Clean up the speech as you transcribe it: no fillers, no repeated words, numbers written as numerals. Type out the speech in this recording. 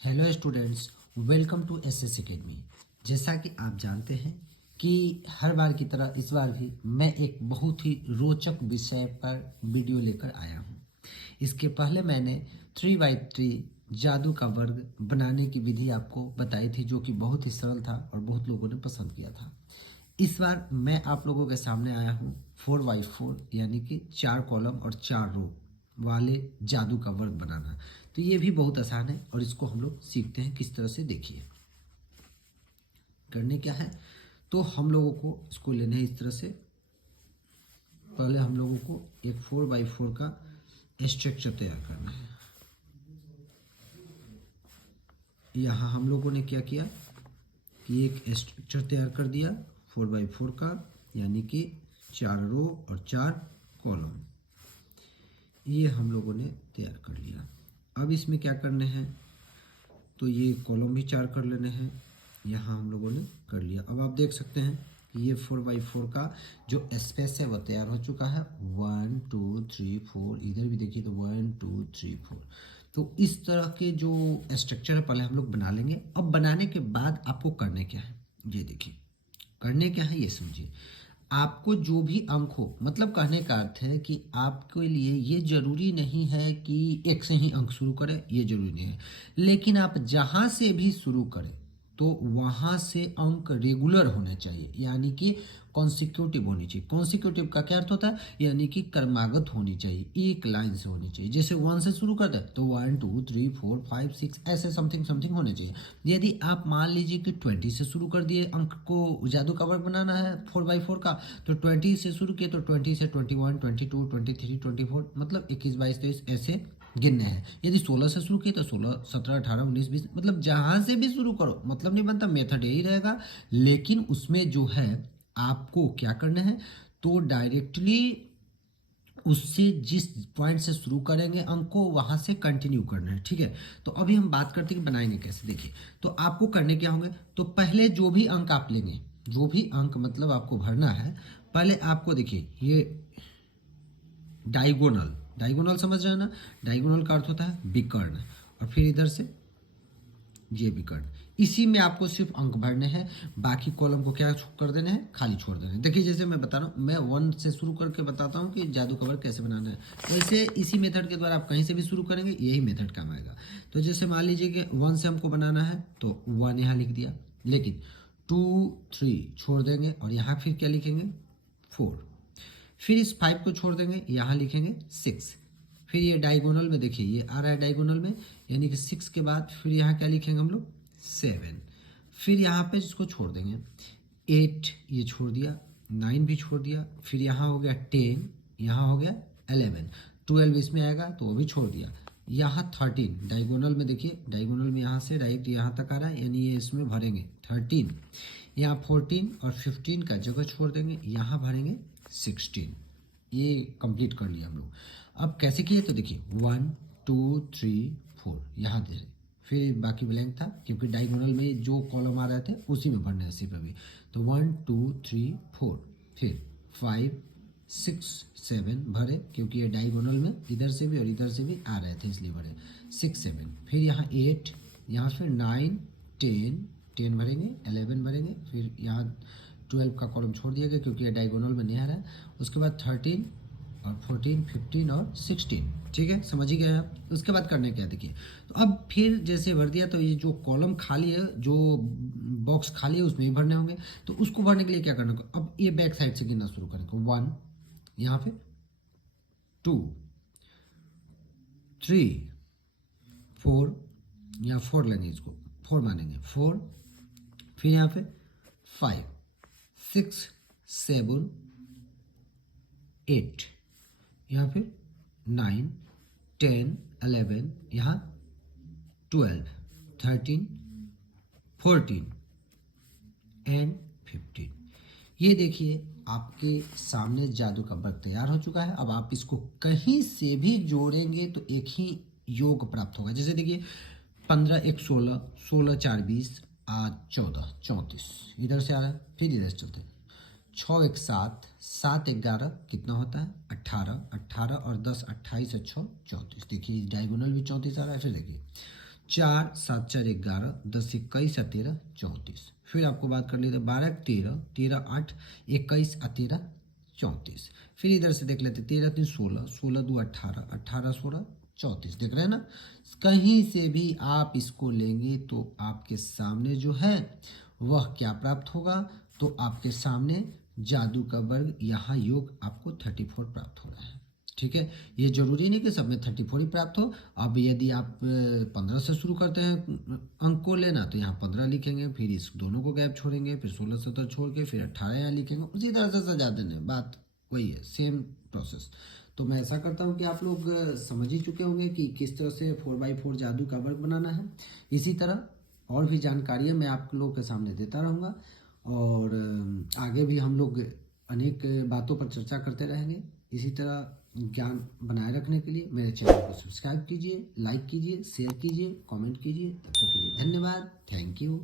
Hello students, welcome to SS academy. जैसा कि आप जानते हैं कि हर बार की तरह इस बार भी मैं एक बहुत ही रोचक विषय पर वीडियो लेकर आया हूं। इसके पहले मैंने 3x3 जादू का वर्ग बनाने की विधि आपको बताई थी, जो कि बहुत ही सरल था और बहुत लोगों ने पसंद किया था। इस बार मैं आप लोगों के सामने आया हूँ 4x4 यानी कि 4 कॉलम और 4 रो वाले जादू का वर्ग बनाना। तो ये भी बहुत आसान है और इसको हम लोग सीखते हैं किस तरह से। देखिए करने क्या है, तो हम लोगों को इसको लेना है इस तरह से। पहले हम लोगों को एक 4x4 का स्ट्रक्चर तैयार करना है। यहाँ हम लोगों ने क्या किया कि एक स्ट्रक्चर तैयार कर दिया 4x4 का, यानी कि 4 रो और 4 कॉलम। ये हम लोगों ने तैयार कर लिया। अब इसमें क्या करने हैं, तो ये कॉलम भी 4 कर लेने हैं। यहाँ हम लोगों ने कर लिया। अब आप देख सकते हैं कि ये 4x4 का जो स्पेस है वह तैयार हो चुका है। 1 2 3 4, इधर भी देखिए तो 1 2 3 4। तो इस तरह के जो स्ट्रक्चर है पहले हम लोग बना लेंगे। अब बनाने के बाद आपको करने क्या है, ये देखिए करने क्या है ये समझिए। आपको जो भी अंक हो, मतलब कहने का अर्थ है कि आपके लिए ये जरूरी नहीं है कि एक से ही अंक शुरू करें, ये जरूरी नहीं है। लेकिन आप जहाँ से भी शुरू करें तो वहाँ से अंक रेगुलर होने चाहिए, यानी कि कॉन्सिक्यूटिव होनी चाहिए। कॉन्सिक्यूटिव का क्या अर्थ होता है, यानी कि क्रमागत होनी चाहिए, एक लाइन से होनी चाहिए। जैसे 1 से शुरू करते हैं तो 1 2 3 4 5 6 ऐसे समथिंग समथिंग होने चाहिए। यदि आप मान लीजिए कि 20 से शुरू कर दिए, अंक को जादू का वर्ग बनाना है 4x4 का, तो 20 से शुरू किए तो 20 से 21 22 23 24, मतलब 21 22 23 ऐसे गिनने हैं। यदि 16 से शुरू किए तो 16 17 18 19 20, मतलब जहाँ से भी शुरू करो, मतलब नहीं बनता, मेथड यही रहेगा। लेकिन उसमें जो है आपको क्या करना है, तो डायरेक्टली उससे जिस पॉइंट से शुरू करेंगे अंक को वहाँ से कंटिन्यू करना है, ठीक है। तो अभी हम बात करते हैं कि बनाएंगे कैसे। देखिए तो आपको करने क्या होंगे, तो पहले जो भी अंक आप लेंगे, जो भी अंक मतलब आपको भरना है, पहले आपको देखिए ये डायगोनल, डायगोनल समझ रहे हैं ना। डायगोनल का अर्थ होता है विकर्ण, और फिर इधर से ये विकर्ण। इसी में आपको सिर्फ अंक भरने हैं, बाकी कॉलम को क्या कर देने हैं, खाली छोड़ देने हैं। देखिए जैसे मैं बता रहा हूँ, मैं 1 से शुरू करके बताता हूँ कि जादू का वर्ग कैसे बनाना है। वैसे इसी मेथड के द्वारा आप कहीं से भी शुरू करेंगे, यही मेथड काम आएगा। तो जैसे मान लीजिए कि 1 से हमको बनाना है तो 1 यहाँ लिख दिया, लेकिन 2 3 छोड़ देंगे और यहाँ फिर क्या लिखेंगे 4। फिर इस 5 को छोड़ देंगे, यहाँ लिखेंगे 6। फिर ये डायगोनल में देखिए ये आ रहा है डायगोनल में, यानी कि 6 के बाद फिर यहाँ क्या लिखेंगे हम लोग 7। फिर यहाँ पे इसको छोड़ देंगे 8, ये छोड़ दिया, 9 भी छोड़ दिया। फिर यहाँ हो गया 10, यहाँ हो गया 11, 12 इसमें आएगा तो वो भी छोड़ दिया। यहाँ 13 डायगोनल में देखिए, डायगोनल में यहाँ से डायरेक्ट यहाँ तक आ रहा है, यानी ये इसमें भरेंगे 13। यहाँ 14 और 15 का जगह छोड़ देंगे, यहाँ भरेंगे 16। ये कंप्लीट कर लिया हम लोग। अब कैसे किए, तो देखिए 1 2 3 4 यहाँ दे, फिर बाकी ब्लैंक था क्योंकि डायगोनल में जो कॉलम आ रहे थे उसी में भरने हैं सिर्फ अभी। तो 1 2 3 4, फिर 5 6 7 भरे, क्योंकि ये डायगोनल में इधर से भी और इधर से भी आ रहे थे इसलिए भरे 6 7। फिर यहाँ 8, यहाँ फिर 9 10, 10 भरेंगे, 11 भरेंगे, फिर यहाँ 12 का कॉलम छोड़ दिया गया क्योंकि ये डायगोनल में नहीं आ रहा है। उसके बाद 13 और 14 15 और 16, ठीक है, समझ ही गए आप। उसके बाद करने क्या है देखिए, तो अब फिर जैसे भर दिया तो ये जो कॉलम खाली है, जो बॉक्स खाली है उसमें ही भरने होंगे। तो उसको भरने के लिए क्या करना होगा, अब ये बैक साइड से गिनना शुरू करेंगे 1, यहाँ पे 2 3 4, यहाँ 4 लेंगे, इसको 4 मानेंगे 4। फिर यहाँ पे 5 6 7 8, यहाँ फिर 9 10 11, यहाँ 12 13 14 एंड 15। ये देखिए आपके सामने जादू का वर्ग तैयार हो चुका है। अब आप इसको कहीं से भी जोड़ेंगे तो एक ही योग प्राप्त होगा। जैसे देखिए 15 1 16, 16 4 20, 14 34, इधर से आ रहा है। फिर इधर से चलते हैं, 6 1 7, 7 11 कितना होता है 18, 18 और 10 28 और 6 34। देखिए डायगोनल भी 34 आ रहा है। फिर देखिए 4 7 4 11 10 21 और 13 34। फिर आपको बात कर लेते 12 13 13 8 21 और 13 34। फिर इधर से देख लेते 13 3 16 16 2 18 18 16 34। देख रहे हैं ना, कहीं से भी आप इसको लेंगे तो आपके सामने जो है वह क्या प्राप्त होगा, तो आपके सामने जादू का वर्ग यहाँ योग आपको 34 प्राप्त हो रहा है। ठीक है, ये जरूरी नहीं कि सब में 34 ही प्राप्त हो। अब यदि आप 15 से शुरू करते हैं अंक को लेना तो यहाँ 15 लिखेंगे, फिर इस दोनों को गैप छोड़ेंगे, फिर 16 17 छोड़ के फिर 18 यहाँ लिखेंगे, उसी तरह से सजा देने, बात वही है, सेम प्रोसेस। तो मैं ऐसा करता हूँ कि आप लोग समझ ही चुके होंगे कि किस तरह से 4x4 जादू का वर्ग बनाना है। इसी तरह और भी जानकारियाँ मैं आप लोगों के सामने देता रहूँगा, और आगे भी हम लोग अनेक बातों पर चर्चा करते रहेंगे। इसी तरह ज्ञान बनाए रखने के लिए मेरे चैनल को सब्सक्राइब कीजिए, लाइक कीजिए, शेयर कीजिए, कमेंट कीजिए। तब तक के लिए धन्यवाद, थैंक यू।